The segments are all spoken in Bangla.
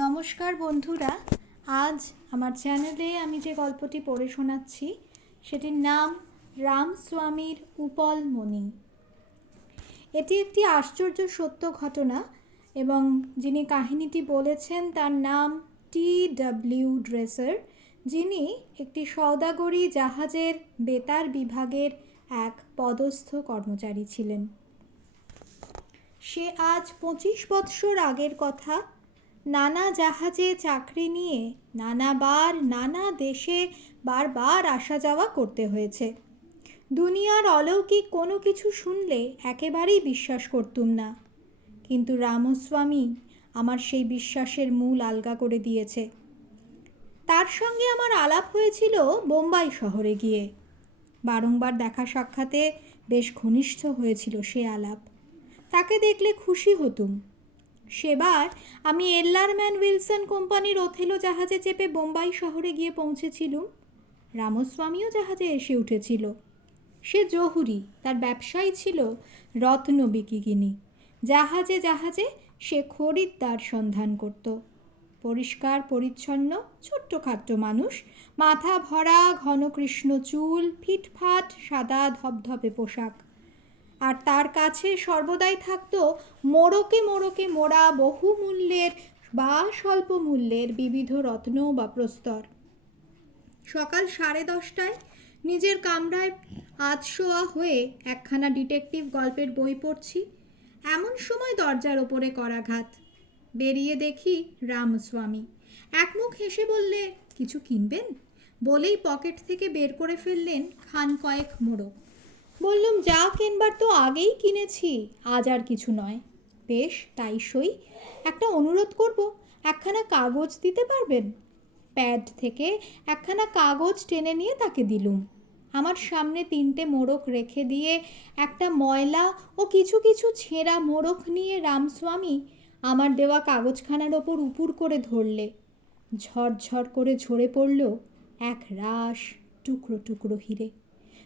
নমস্কার বন্ধুরা, আজ আমার চ্যানেলে আমি যে গল্পটি পড়ে শোনাচ্ছি সেটির নাম রামস্বামীর উপলমণি। এটি একটি আশ্চর্য সত্য ঘটনা এবং যিনি কাহিনীটি বলেছেন তার নাম T.W. ড্রেসার, যিনি একটি সওদাগরি জাহাজের বেতার বিভাগের এক পদস্থ কর্মচারী ছিলেন। সে আজ 25 বৎসর আগের কথা। নানা জাহাজে চাকরি নিয়ে নানাবার নানা দেশে বারবার আসা যাওয়া করতে হয়েছে। দুনিয়ার অলৌকিক কোনো কিছু শুনলে একেবারেই বিশ্বাস করতুম না, কিন্তু রামস্বামী আমার সেই বিশ্বাসের মূল আলগা করে দিয়েছে। তার সঙ্গে আমার আলাপ হয়েছিল বোম্বাই শহরে গিয়ে। বারংবার দেখা সাক্ষাতে বেশ ঘনিষ্ঠ হয়েছিল সে আলাপ। তাকে দেখলে খুশি হতুম। সেবার আমি এল্লারম্যান উইলসন কোম্পানির ওথেলো জাহাজে চেপে বোম্বাই শহরে গিয়ে পৌঁছেছিলুম। রামস্বামীও জাহাজে এসে উঠেছিল। সে জহুরি, তার ব্যবসাই ছিল রত্ন বিকিকিনি। জাহাজে জাহাজে সে খরিদ্দার সন্ধান করত। পরিষ্কার পরিচ্ছন্ন ছোট্টখাট্ট মানুষ, মাথা ভরা ঘন কৃষ্ণ চুল, ফিটফাট সাদা ধবধবে পোশাক। আর তার কাছে সর্বদাই থাকত মোড়কে মোড়কে মোড়া বহুমূল্যের বা স্বল্প মূল্যের বিবিধ রত্ন বা প্রস্তর। সকাল 10:30টায় নিজের কামরায় আধশোয়া হয়ে একখানা ডিটেকটিভ গল্পের বই পড়ছি, এমন সময় দরজার ওপরে করাঘাত। বেরিয়ে দেখি রামস্বামী। একমুখ হেসে বললে, কিছু কিনবেন? বলেই পকেট থেকে বের করে ফেললেন খান কয়েক মোড়ক। বললুম, যা কিনবার তো আগেই কিনেছি, আজ আর কিছু নয়। বেশ, তাই সই। একটা অনুরোধ করব, একখানা কাগজ দিতে পারবেন? প্যাড থেকে একখানা কাগজ টেনে নিয়ে তাকে দিলুম। আমার সামনে 3টে মোড়ক রেখে দিয়ে একটা ময়লা ও কিছু কিছু ছেঁড়া মোড়ক নিয়ে রামস্বামী আমার দেওয়া কাগজখানার ওপর উপুর করে ধরলে। ঝরঝর করে ঝরে পড়ল এক রাশ টুকরো টুকরো হিরে।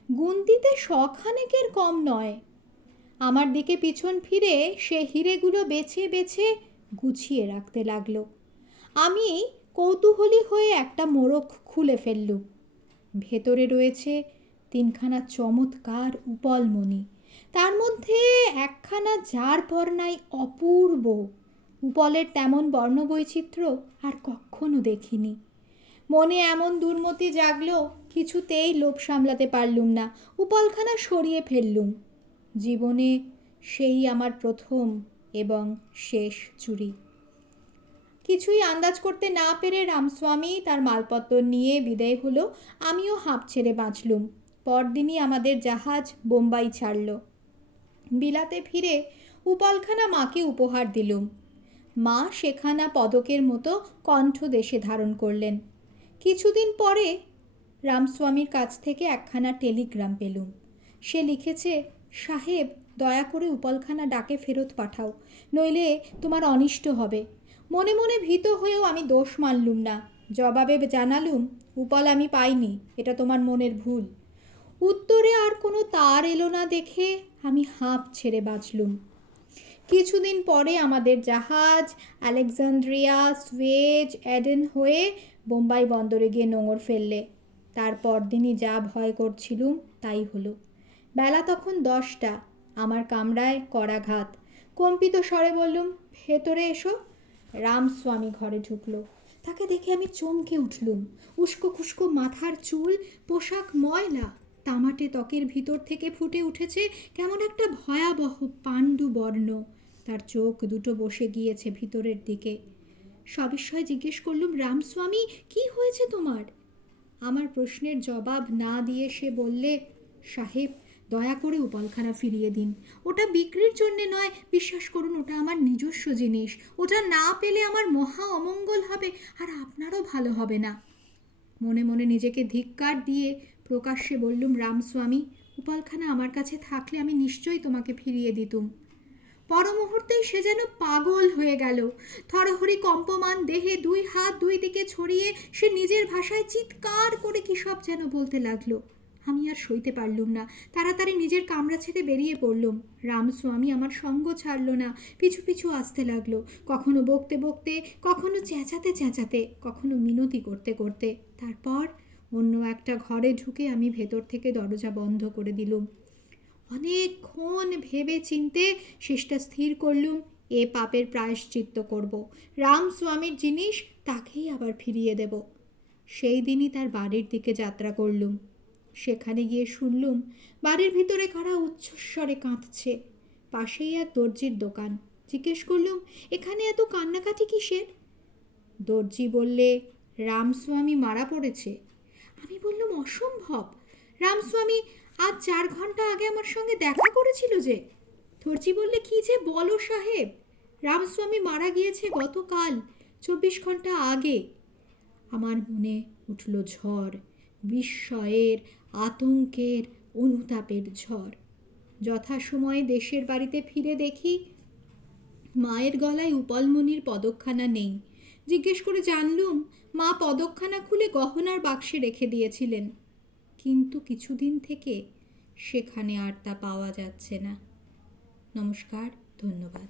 গুনতিতে 100খানেকের কম নয়। আমার দিকে পিছন ফিরে সে হিরেগুলো বেছে বেছে গুছিয়ে রাখতে লাগলো। আমি কৌতূহলী হয়ে একটা মোড়ক খুলে ফেললুম। ভেতরে রয়েছে 3খানা চমৎকার উপলমণি। তার মধ্যে একখানা যার পরনাই অপূর্ব। উপলের তেমন বর্ণবৈচিত্র্য আর কখনো দেখিনি। মনে এমন দুর্মতি জাগলো, কিছুতেই লোভ সামলাতে পারলুম না, উপলখানা সরিয়ে ফেললুম। জীবনে সেই আমার প্রথম এবং শেষ চুরি। কিছুই আন্দাজ করতে না পেরে রামস্বামী তার মালপত্র নিয়ে বিদায় হলো। আমিও হাঁপ ছেড়ে বাঁচলুম। পরদিনই আমাদের জাহাজ বোম্বাই ছাড়ল। বিলাতে ফিরে উপলখানা মাকে উপহার দিলুম। মা সেখানা পদকের মতো কণ্ঠ দেশে ধারণ করলেন। কিছুদিন পরে রামস্বামীর কাছ থেকে একখানা টেলিগ্রাম পেলুম। সে লিখেছে, সাহেব, দয়া করে উপলখানা ডাকে ফেরত পাঠাও, নইলে তোমার অনিষ্ট হবে। মনে মনে ভীত হয়েও আমি দোষ মানলুম না। জবাবে জানালুম, উপল আমি পাইনি, এটা তোমার মনের ভুল। উত্তরে আর কোনো তার এলো না দেখে আমি হাঁপ ছেড়ে বাঁচলুম। কিছুদিন পরে আমাদের জাহাজ আলেকজান্দ্রিয়া, সুয়েজ, এডেন হয়ে বোম্বাই বন্দরে গিয়ে নোঙর ফেললে। তারপর দিনই যা ভয় করছিলুম তাই হলো। বেলা তখন 10টা। আমার কামরায় করাঘাত। কম্পিত স্বরে বললুম, ভেতরে এসো। রামস্বামী ঘরে ঢুকলো। তাকে দেখে আমি চমকে উঠলুম। উস্কো খুস্কো মাথার চুল, পোশাক ময়লা, তামাটে ত্বকের ভিতর থেকে ফুটে উঠেছে কেমন একটা ভয়াবহ পাণ্ডু বর্ণ। তার চোখ দুটো বসে গিয়েছে ভিতরের দিকে। সবিস্ময়ে জিজ্ঞেস করলুম, রামস্বামী, কি হয়েছে তোমার? আমার প্রশ্নের জবাব না দিয়ে সে বললে, সাহেব, দয়া করে উপলখানা ফিরিয়ে দিন। ওটা বিক্রির জন্যে নয়, বিশ্বাস করুন, ওটা আমার নিজস্ব জিনিস। ওটা না পেলে আমার মহা অমঙ্গল হবে, আর আপনারও ভালো হবে না। মনে মনে নিজেকে ধিক্কার দিয়ে প্রকাশ্যে বললুম, রামস্বামী, উপলখানা আমার কাছে থাকলে আমি নিশ্চয়ই তোমাকে ফিরিয়ে দিতুম। পর মুহূর্তেই সে যেন পাগল হয়ে গেল। থরহরি কম্পমান দেহে 2 হাত 2 দিকে ছড়িয়ে সে নিজের ভাষায় চিৎকার করে কি সব যেন বলতে লাগলো। আমি আর সইতে পারলুম না, তাড়াতাড়ি নিজের কামরা ছেড়ে বেরিয়ে পড়লুম। রামস্বামী আমার সঙ্গ ছাড়ল না, পিছু পিছু আসতে লাগলো, কখনো বকতে বকতে, কখনো চেঁচাতে চেঁচাতে, কখনো মিনতি করতে করতে। তারপর অন্য একটা ঘরে ঢুকে আমি ভেতর থেকে দরজা বন্ধ করে দিলুম। অনেকক্ষণ ভেবে চিনতে শেষটা স্থির করলুম, এ পাপের প্রায়শ্চিত্ত করব, রামস্বামীর জিনিস তাকেই আবার ফিরিয়ে দেব। সেই দিনই তার বাড়ির দিকে যাত্রা করলুম। সেখানে গিয়ে শুনলুম বাড়ির ভিতরে কারা উচ্চস্বরে কাঁদছে। পাশেই এক দর্জির দোকান। জিজ্ঞেস করলুম, এখানে এত কান্নাকাটি কিসের? দর্জি বললে, রামস্বামী মারা পড়েছে। আমি বললুম, অসম্ভব, রামস্বামী আজ 4 ঘন্টা আগে আমার সঙ্গে দেখা করেছিল যে। দর্জি বললে, কি যে বলো সাহেব, রামস্বামী মারা গিয়েছে গতকাল 24 ঘন্টা আগে। আমার মনে উঠল ঝড়, বিস্ময়ের, আতঙ্কের, অনুতাপের ঝড়। যথাসময়ে দেশের বাড়িতে ফিরে দেখি মায়ের গলায় উপলমণির পদকখানা নেই। জিজ্ঞেস করে জানলুম মা পদকখানা খুলে গহনার বাক্সে রেখে দিয়েছিলেন, কিন্তু কিছুদিন থেকে সেখানে আর তা পাওয়া যাচ্ছে না। নমস্কার, ধন্যবাদ।